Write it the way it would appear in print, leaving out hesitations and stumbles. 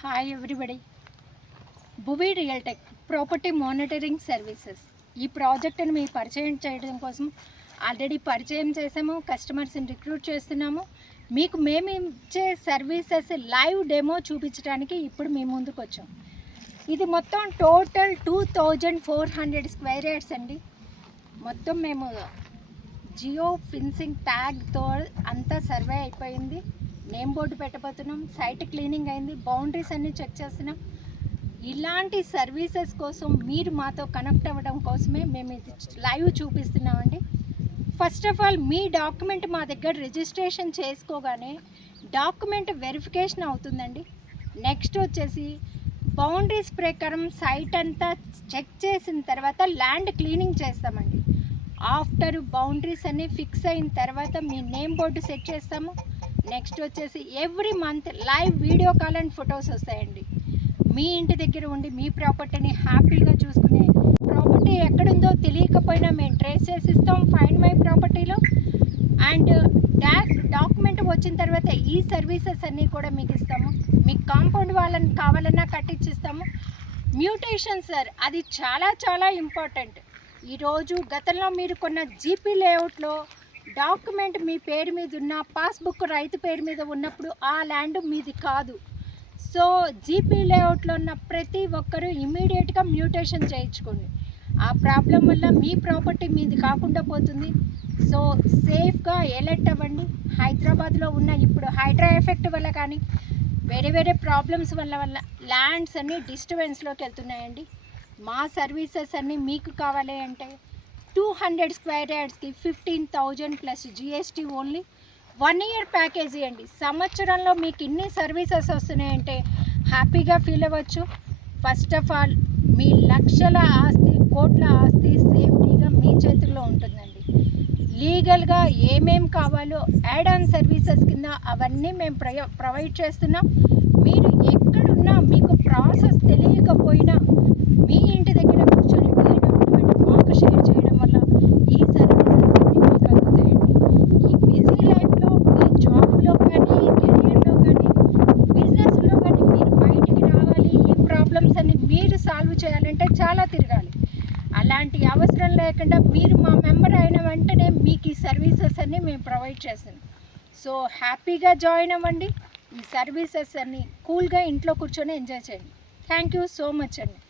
Hi everybody. Bhuvi Realtech property monitoring services ఈ ప్రాజెక్ట్ని మీకు పరిచయం చేయడం కోసం ఆల్రెడీ పరిచయం చేసాము, కస్టమర్స్ని రిక్రూట్ చేస్తున్నాము. మీకు మేము ఇచ్చే సర్వీసెస్ లైవ్ డెమో చూపించడానికి ఇప్పుడు మీ ముందుకు వచ్చాం. ఇది మొత్తం టోటల్ 2400 స్క్వేర్ యార్డ్స్ అండి. మొత్తం మేము జియో ఫెన్సింగ్ ట్యాగ్తో అంతా సర్వే అయిపోయింది. నేమ్ బోర్డు పెట్టబోతున్నాం, సైట్ క్లీనింగ్ అయింది, బౌండరీస్ అన్నీ చెక్ చేస్తున్నాం. ఇలాంటి సర్వీసెస్ కోసం మీరు మాతో కనెక్ట్ అవ్వడం కోసమే మేము ఇది లైవ్ చూపిస్తున్నామండి. ఫస్ట్ ఆఫ్ ఆల్ మీ డాక్యుమెంట్ మా దగ్గర రిజిస్ట్రేషన్ చేసుకోగానే డాక్యుమెంట్ వెరిఫికేషన్ అవుతుందండి. నెక్స్ట్ వచ్చేసి బౌండరీస్ ప్రకారం సైట్ అంతా చెక్ చేసిన తర్వాత ల్యాండ్ క్లీనింగ్ చేస్తామండి. ఆఫ్టర్ బౌండరీస్ అన్నీ ఫిక్స్ అయిన తర్వాత మీ నేమ్ బోర్డు సెట్ చేస్తాము. నెక్స్ట్ వచ్చేసి every month live video call and photos వస్తాయండి. మీ ఇంటి దగ్గర ఉండి మీ ప్రాపర్టీని హ్యాపీగా చూసుకునే, ప్రాపర్టీ ఎక్కడుందో తెలియకపోయినా మేము ట్రేస్ చేసి ఇస్తాం ఫైండ్ మై ప్రాపర్టీలో. అండ్ డాక్యుమెంట్ వచ్చిన తర్వాత ఈ సర్వీసెస్ అన్నీ కూడా మీకు ఇస్తాము. మీకు కాంపౌండ్ వాళ్ళని కావాలన్నా కట్టించిస్తాము. మ్యూటేషన్ సార్, అది చాలా చాలా ఇంపార్టెంట్. ఈరోజు గతంలో మీరు కొన్న జీపీ లేఅవుట్లో డాక్యుమెంట్ మీ పేరు మీద ఉన్న, పాస్బుక్ రైతు పేరు మీద ఉన్నప్పుడు ఆ ల్యాండ్ మీది కాదు. సో జీపీ లేఅవుట్లో ఉన్న ప్రతి ఒక్కరూ ఇమీడియట్గా మ్యూటేషన్ చేయించుకోండి. ఆ ప్రాబ్లం వల్ల మీ ప్రాపర్టీ మీది కాకుండా పోతుంది. సో సేఫ్గా ఎలర్ట్ అవ్వండి. హైదరాబాద్లో ఉన్న ఇప్పుడు హైడ్రా ఎఫెక్ట్ వల్ల కానీ వేరే వేరే ప్రాబ్లమ్స్ వల్ల ల్యాండ్స్ అన్నీ డిస్టర్బెన్స్లోకి వెళ్తున్నాయండి. మా సర్వీసెస్ అన్నీ మీకు కావాలి అంటే 200 స్క్వేర్ యార్డ్స్కి 15,000 plus GST only. 1 year package అండి. సంవత్సరంలో మీకు ఇన్ని సర్వీసెస్ వస్తున్నాయంటే హ్యాపీగా ఫీల్ అవ్వచ్చు. ఫస్ట్ ఆఫ్ ఆల్ మీ లక్షల ఆస్తి, కోట్ల ఆస్తి సేఫ్టీగా మీ చేతుల్లో ఉంటుందండి. లీగల్గా ఏమేం కావాలో యాడ్ ఆన్ సర్వీసెస్ కింద అవన్నీ మేము ప్రొవైడ్ చేస్తున్నాం. మీరు ఎక్కడున్నా మీకు ప్రాసెస్ తెలియకపోయినా మీ ఇంటి దగ్గర కూర్చొని మీ డాక్యుమెంట్ మాకు షేర్ చేయడం వల్ల ఈ సర్వీసెస్ అన్నీ మీకు అందుతాయండి. ఈ బిజీ లైఫ్లో మీ జాబ్లో కానీ, కెరియర్లో కానీ, బిజినెస్లో కానీ మీరు బయటికి రావాలి, ఈ ప్రాబ్లమ్స్ అన్ని మీరు సాల్వ్ చేయాలంటే చాలా తిరగాలి. అలాంటి అవసరం లేకుండా మీరు మా మెంబర్ అయిన వెంటనే మీకు ఈ సర్వీసెస్ అన్నీ మేము ప్రొవైడ్ చేస్తున్నాం. సో హ్యాపీగా జాయిన్ అవ్వండి. ఈ సర్వీసెస్ అన్నీ కూల్గా ఇంట్లో కూర్చొని ఎంజాయ్ చేయండి. థ్యాంక్ యూ సో మచ్ అండి.